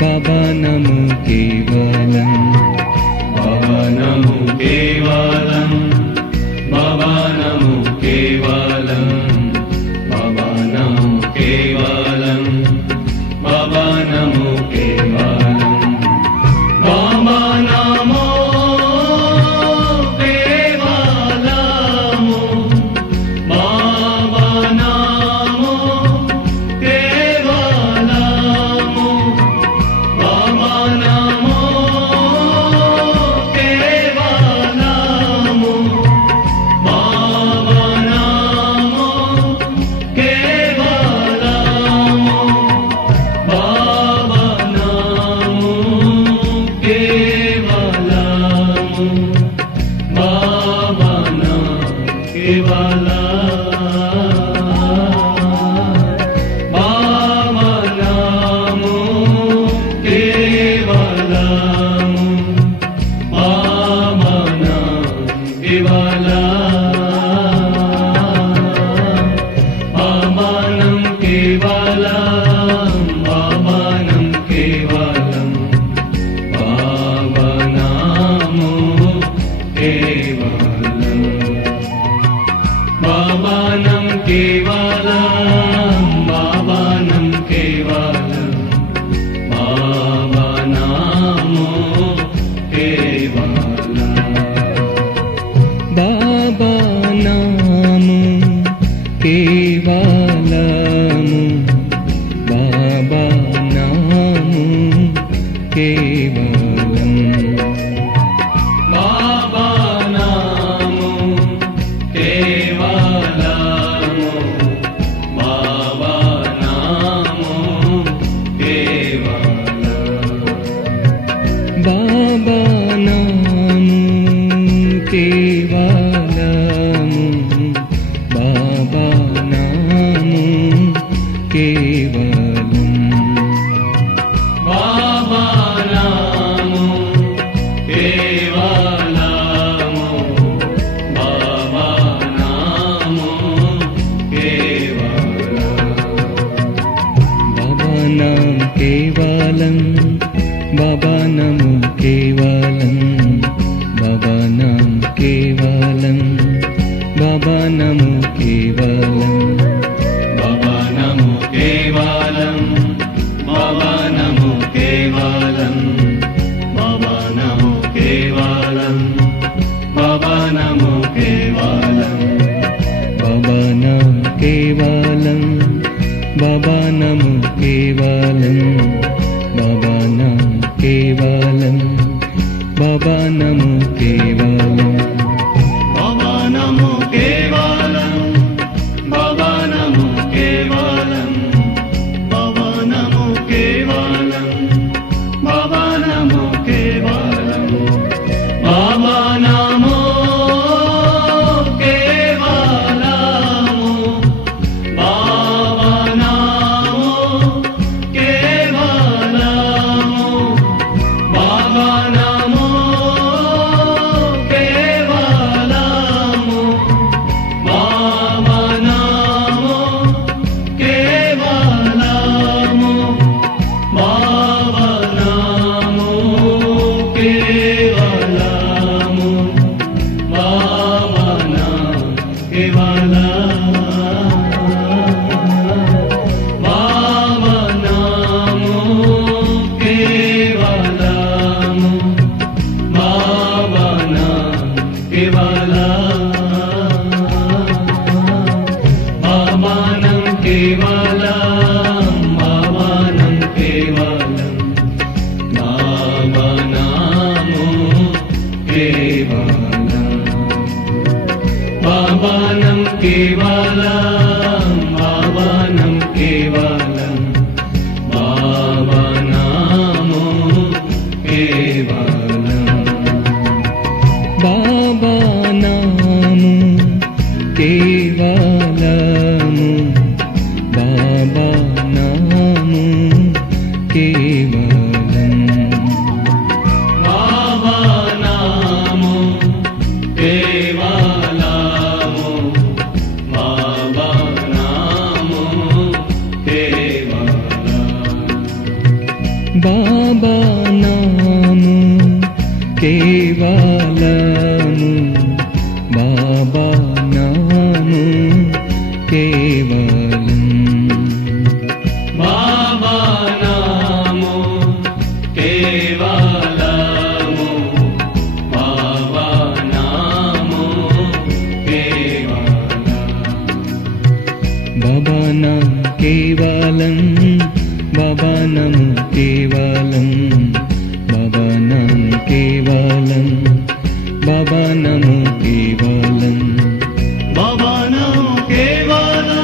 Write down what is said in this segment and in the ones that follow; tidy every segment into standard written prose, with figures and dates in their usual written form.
బాబా నమో కేవలం బాబా నమో కేవలం బాబా నమో కేవలం బాబా నమో కేవలం బాబా నమో కేవలం బాబా నమో కేవలము బాబా నమో కేవలము బాబా నమో కేవలము బాబా నమో కేవలము బాబా నమో కేవలము బాబా నమో కేవలము బాబా నమో కేవలము బాబా నమో కేవలం బాబా నమో కేవలం బాబా నమో కేవలం బాబా నమో కేవలం బాబా నమో కేవలం బాబా నమో కేవలం బాబా నాము కేవలము బాబా నాము కేవలం బాబా నమో కేవలము బాబా నమో కేవలం బాబా నాము కేవలము బాబా నాము కేవలం బాబా నమో కేవలము బాబా నమో కేవలం బాబా నామ కేవలం బాబా నమో కేవలం బాబా నామ కేవలం బాబా నమో కేవలం బాబా నమో కేవలం బాబా నమో కేవలం బాబా నమో కేవలం బాబా నమో కేవలం బాబా నామ కేవలం బాబా నమో కేవలం బాబా నామ కేవలం బాబా నమో కేవలం బాబా నమో కేవలం బాబా నమో కేవలం బాబా నమో కేవలం బాబా నమో కేవలం బాబా నమో కేవలము బాబా నమో కేవలము బాబా నమో కేవలము బాబా నమో కేవలము బాబా నమో కేవలము బాబా నమో కేవలం బాబా నమో కేవలము బాబా నమో కేవలం బాబా నమో కేవలం బాబా నమో కేవలం బాబా నమో కేవలం బాబా నమో కేవలం బాబా నమో కేవలం బాబా నమో కేవలం బాబా కేవలము బాబా నాము కేవలం బాబా నామో కేవలము బాబా నామో కేవలం బాబా నామ కేవలం బాబా నము కేవలం బాబా నామ కేవలం బాబా నము కేవలం బాబా నామో కేవలం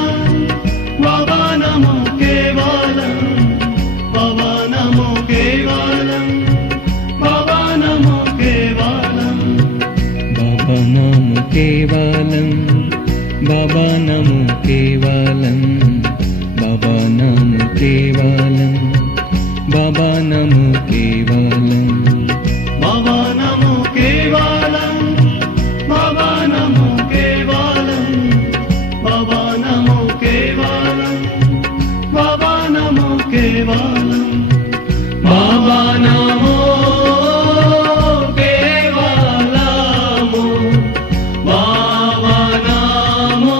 బాబా నామో కేవలం బాబా నామో కేవలం బాబా నామో కేవలం బాబా నామ కేవలం బాబా నము కేవలం బాబా నామ కేవలం బాబా నము కేవలం బాబా నామో కేవలం బాబా నామో కేవలం బాబా నామో కేవలం బాబా నామో కేవలం బాబా నామో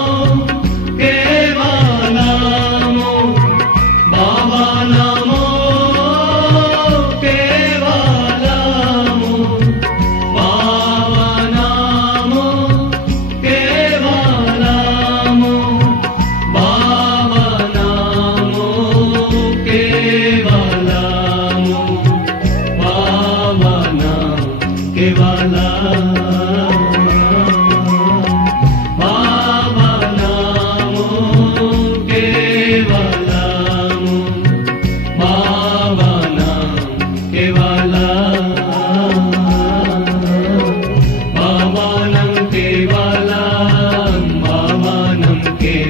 కేవలము బాబా నామో కేవలము బాబా నామో కేవలము బాబా నామో కేవలము బాబా నామో కేవలము బాబా నామో కేవలము బాబా నామో కేవలము బాబా నామో కేవలము బాబా నామో కేవలం బాబా నామో కేవలం బాబా నామో కేవలం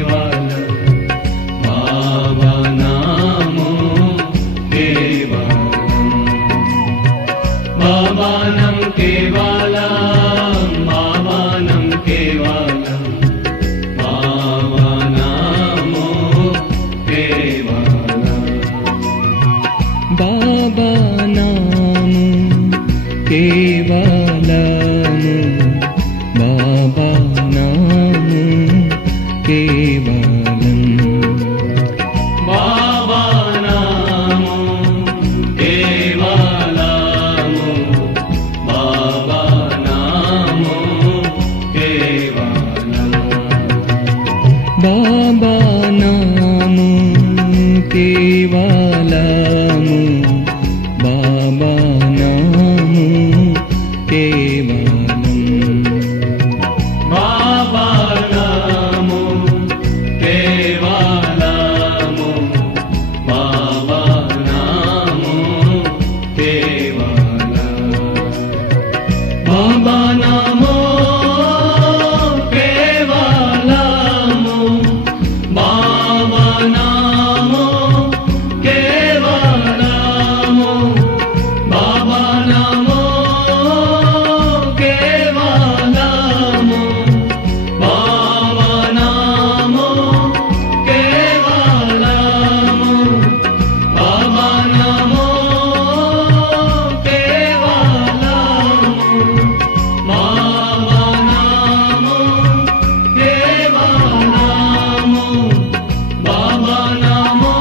బాబా నామో కేవలం బాబా నామో కేవలం బాబా నామో కేవలం బాబా నాము కేవలము బాబా నాము కేవలం బాబా నామో కేవలము బాబా నామో కేవలం బాబా నాము కేవలము బాబా నాము కేవలం బాబా నామో కేవలము బాబా నామో కేవలం బాబా నామో కేవలము బాబా నామో కేవలము బాబా నామో కేవలము బాబా నామో కేవలము బాబా నామో కేవలము బాబా నామో కేవలము బాబా నామో కేవలము బాబా నామో కేవలము బాబా నామో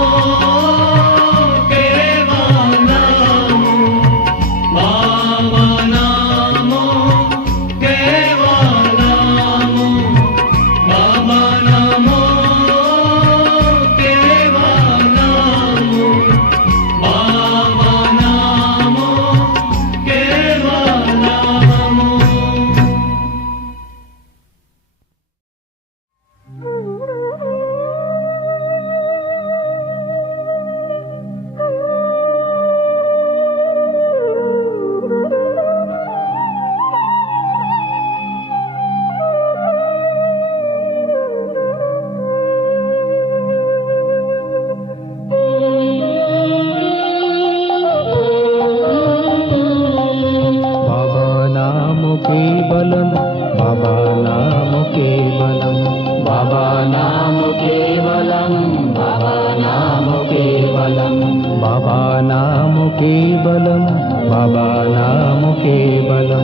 కేవలము బాబా నామో కేవలము బాబా నాము కేవలం బాబా నాము కేవలం బాబా నామో కేవలం బాబా నామో కేవలం బాబా నాము కేవలం బాబా నాము కేవలం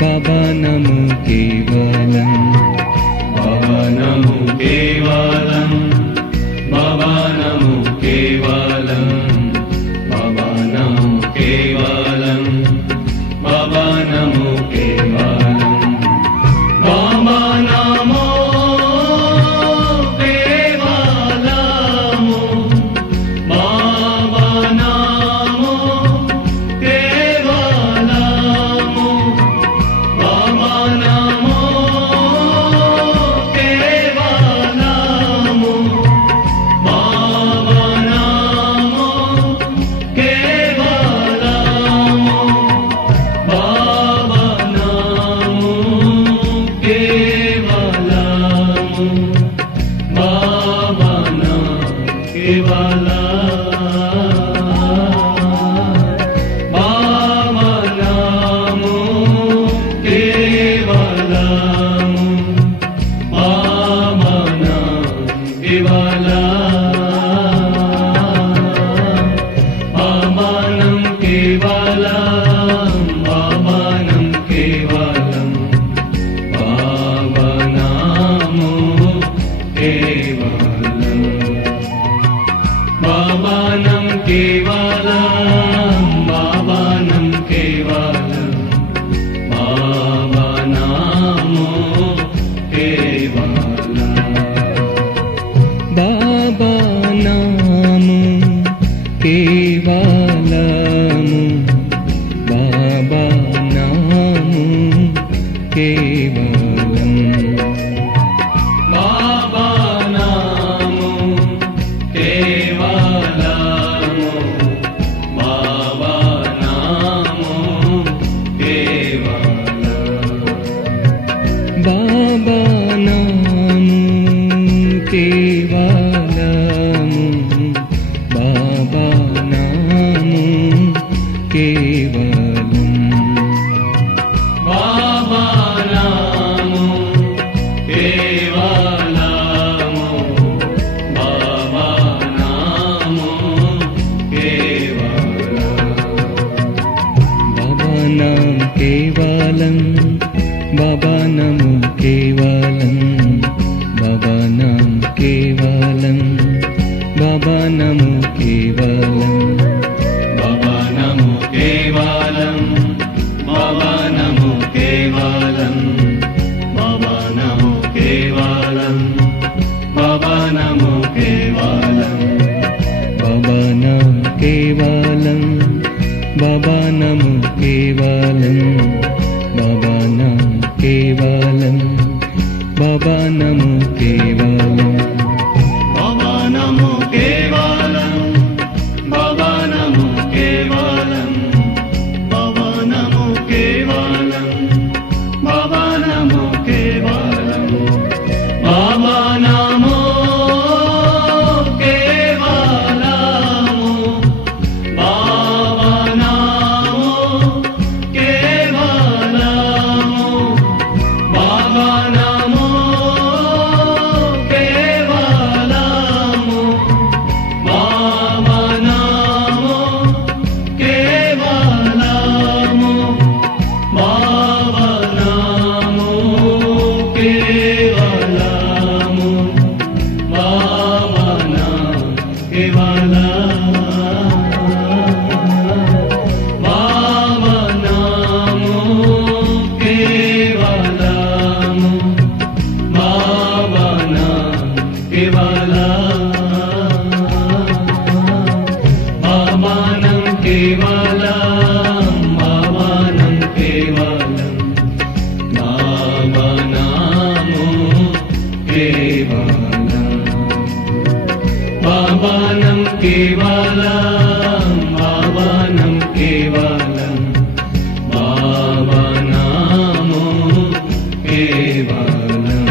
బాబా నమో కేవలం బాబా నమో కేవలం బాబా నమో కేవలం బాబా నమో కేవలం బాబా నమో కేవలం బాబా నమో కేవలము బాబా నమో కేవలము బాబా నమో కేవలము బాబా నమో కేవలము బాబా నమో కేవలము బాబా నమో కేవలము బాబా నమో కేవలము బాబా నమో కేవలం బాబా నమో కేవలం బాబా నమో కేవలం బాబా నమో కేవలం బాబా నమో కేవలం బాబా నమో కేవలం బాబా నాము కేవలము బాబా నాము కేవలం బాబా నమో కేవలము బాబా నమో కేవలం బాబా నాము కేవలము బాబా నాము కేవలం బాబా నమో కేవలము బాబా నమో కేవలం బాబా నామ కేవలం బాబా నమో కేవలం బాబా నామ కేవలం బాబా నమో కేవలం బాబా నమో కేవలం బాబా నమో కేవలం బాబా నమో కేవలం బాబా నమో కేవలం బాబా నామ కేవలం బాబా నమో కేవలం బాబా నామ కేవలం బాబా నమో కేవలం బాబా నమో కేవలం బాబా నమో కేవలం బాబా నమో కేవలం బాబా నమో కేవలం బాబా నమో కేవలము బాబా నమో కేవలము బాబా నమో కేవలము బాబా నమో కేవలము బాబా నమో కేవలము బాబా నమో కేవలం బాబా నమో కేవలము బాబా నమో కేవలం బాబా నమో కేవలం బాబా నమో కేవలం బాబా నమో కేవలం బాబా నమో కేవలం బాబా నమో కేవలం బాబా నమో కేవలం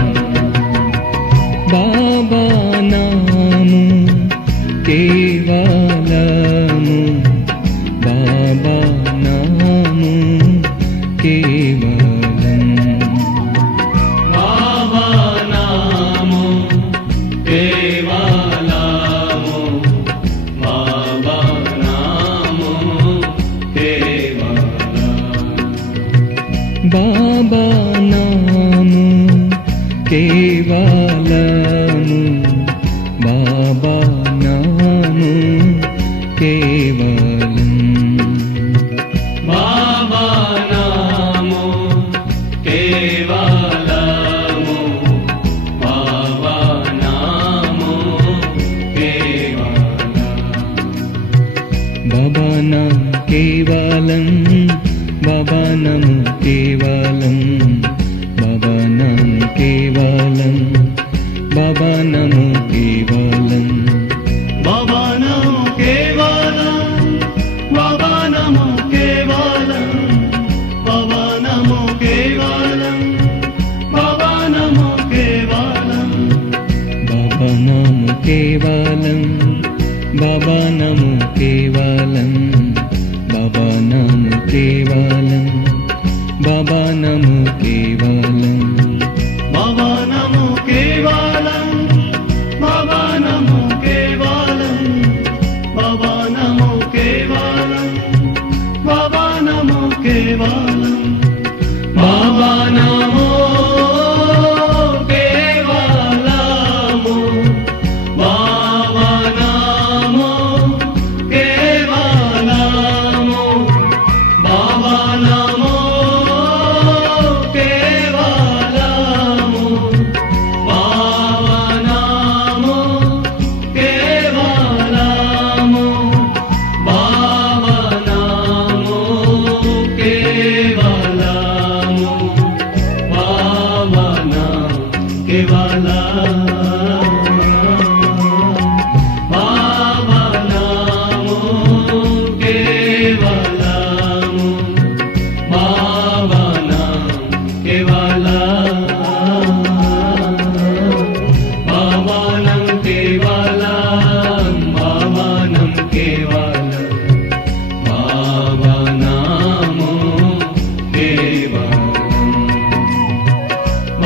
బాబా నాము కేవలము బాబా నాము కేవలం బాబా నమో కేవలము బాబా నమో కేవలం బాబా నాము కేవలము బాబా నాము కేవలం బాబా నామో కేవలము బాబా నామో కేవలం బాబా నామ కేవలం బాబా నము కేవలం బాబా నము కేవలం బాబా నము కేవలం బాబా నామో కేవలం బాబా నామో కేవలం బాబా నామో కేవలం బాబా నామో కేవలం బాబా నము కేవలం బాబా నము కేవలం బాబా నము కేవలం బాబా నము కేవలం బాబా నామో కేవలం బాబా నామో కేవలం బాబా నామో కేవలం బాబా నామో కేవలం బాబా నామో కేవలము బాబా నామో కేవలము బాబా నామో కేవలము బాబా నామో కేవలము బాబా నామో కేవలము బాబా నామో కేవలము బాబా నామో కేవలము బాబా నామో కేవలము బాబా నామో కేవలం బాబా నామో కేవలం బాబా నామో కేవలం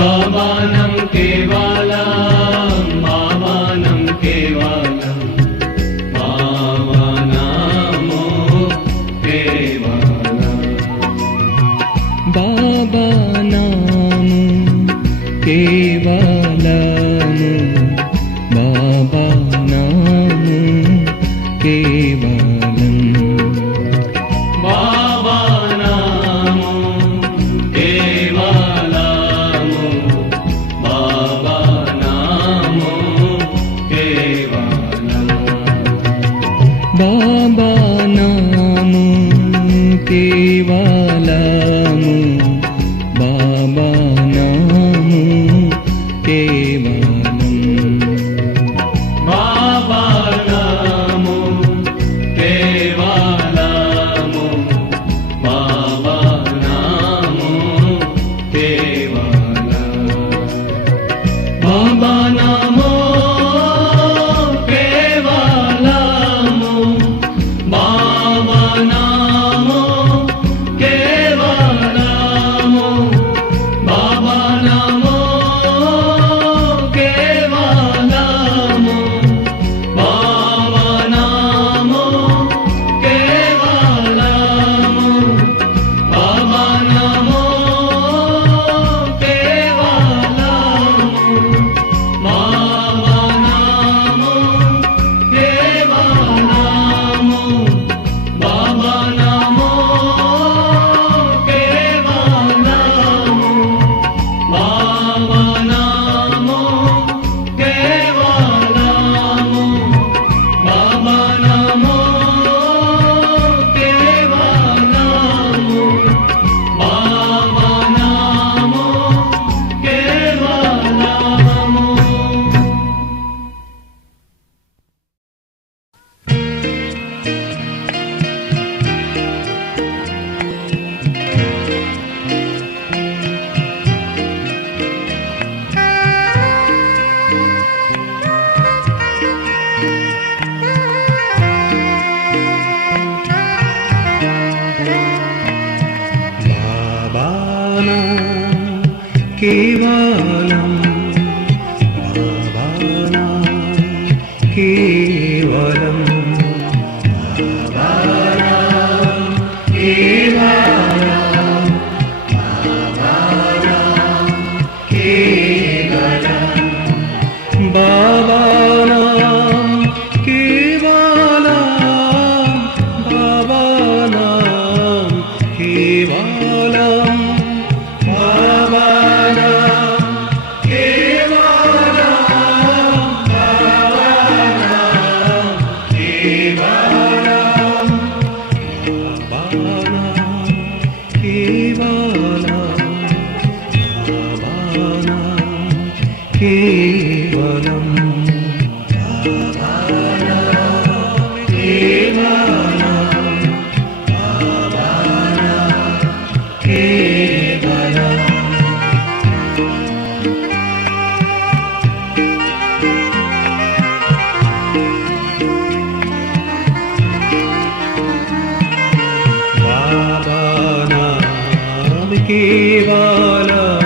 బాబా నామో కేవలం బాబా నామో కేవలం బాబా నామో కేవలం బాబా నాము కేవలము బాబా నాము కేవలం బాబా నామో కేవలము బాబా నామో కేవలం బాబా నాము కేవలము బాబా నాము కేవలం బాబా నామో కేవలము బాబా నామో కేవలం బాబా నామో కేవలము బాబా నామో కేవలము బాబా నామో కేవలము బాబా నామో కేవలము బాబా నామో కేవలము బాబా నామో కేవలము బాబా నామో కేవలము బాబా నామో కేవలము బాబా నామో కేవలము బాబా నామో కేవలము బాబా నాము కేవలం బాబా నాము కేవలం బాబా నాము కేవలం కేవలం బాబా నామ కేవలం